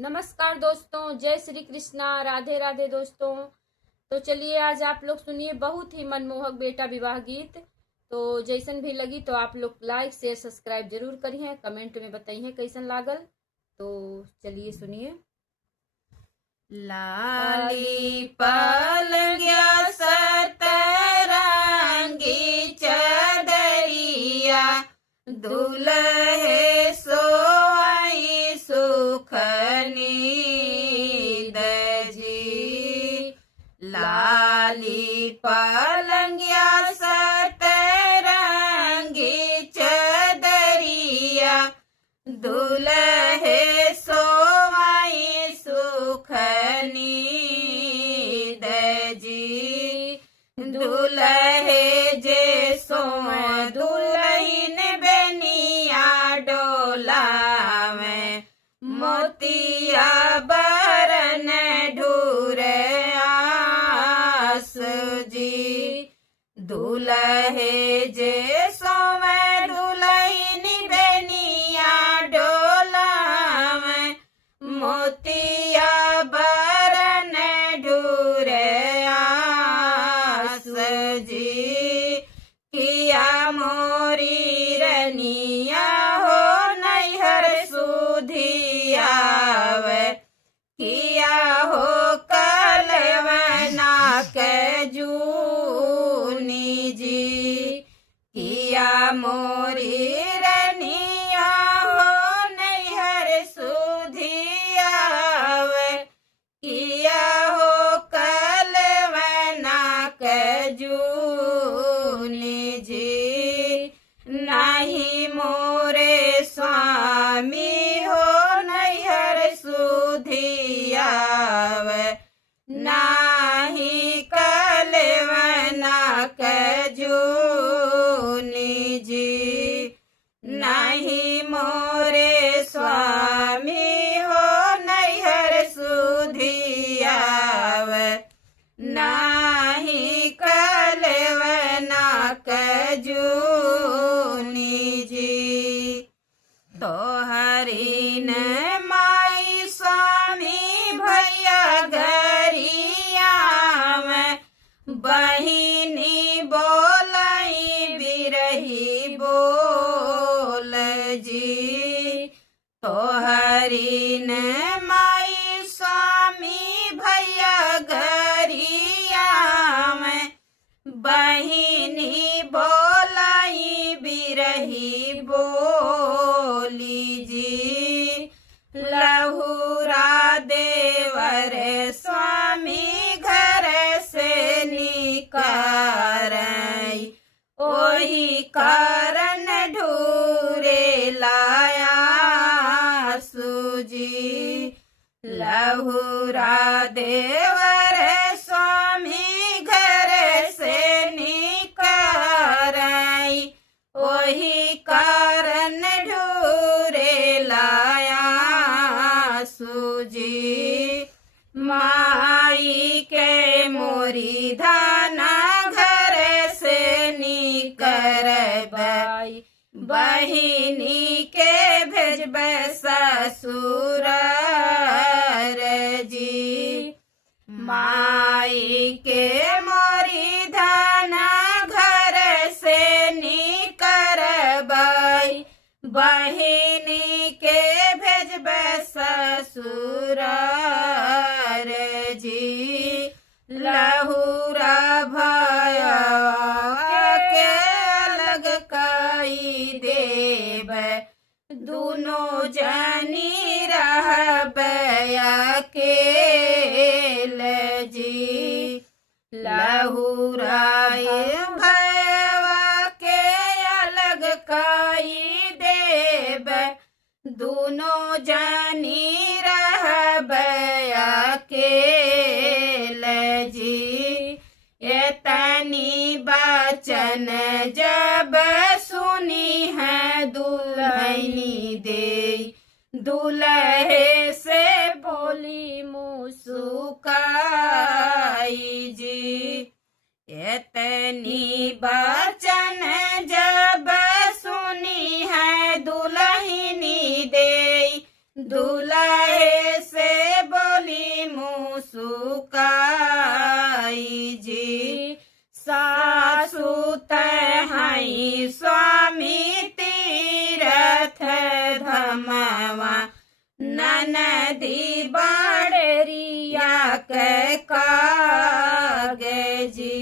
नमस्कार दोस्तों, जय श्री कृष्णा, राधे राधे दोस्तों। तो चलिए आज आप लोग सुनिए बहुत ही मनमोहक बेटा विवाह गीत। तो जैसन भी लगी तो आप लोग लाइक शेयर सब्सक्राइब जरूर करिए, कमेंट में बताइए कैसन लागल। तो चलिए सुनिए। लाली पलंगिया सतरंगी चदरिया दुल्हे सोई सुखनी दजी। लाली पलंगिया सतरंगी चदरिया दुल्हे सोई सुखनी दजी। दुल्हे जे सो दुल्हन बनिया डोलावे मोतिया बरन ढूरे आस जी। दुल्हे जे सोवे दुल्हन बनिया डोलावे मोतिया बरन ढूरे आस जी। किया मोरी रनिया हो नैहर सुधियावे किया हो कलवना के जूनी जी। किया मोरी रनिया हो नैहर सुधियावे किया हो कलवना के जूनी जी। नहीं मोरे स्वामी हो नैहर सुधियावे नाही कलवना के जूनी जी। नहीं मोरे स्वामी हो नैहर सुधियावे नाही कलवना के जूनी जी। तोहरीन माई स्वामी भैया गरिया में बहिनी बोलाई बिरही बोल जी। तोहरीन माई स्वामी भैया गरिया में बहिनी बोलाई बिरही बोली जी। लहुरा देवर स्वामी घर से निकारई ओही कारण ढूरे लाया सूजी। लहुरा देवर स्वामी घर से निकारई ओही कारण ढूरे लाया सूजी। माई के मोरी धाना घर से निकरबई बहिनी के भेजब ससुरार जी। माई के मोरी धाना घर से निकरबई बहिनी के भेजब ससुरार जी। लहुरा भया के अलग कई देब दोनों जनी रहबया अकेल जी। लहुरा भयवा के अलग कई देब दोनों जनी रहबया अकेल जी। एतनी बचन जब सुनी है दुल्हनी दे दुल्हे से बोली मुस्काई जी। एतनी बचन जब सुनी है दुल्हनी दे दुल्हे से नदी बाड़रिया के कागे जी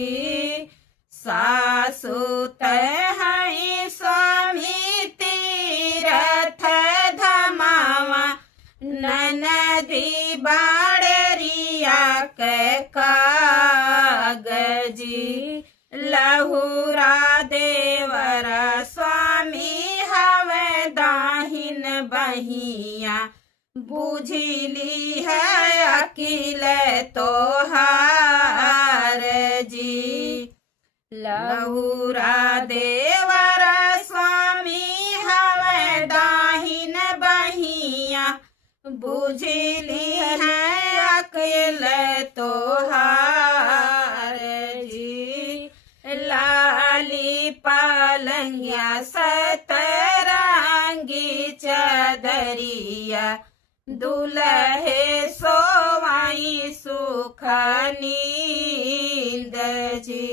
सासु तहई स्वामी तीरथ धमावा नदी बाड़रिया के कागजी लहुरा देवरा स्वामी हवे दाहिन बहिया बुझिली है अकिल तोहार जी लहुरा देवरा स्वामी हवे दाहिन बहिया बुझिली है अकिल तोहार जी लाली पालंगिया सतरंगी चदरिया दुल्हे सोवाई सुख नींद जी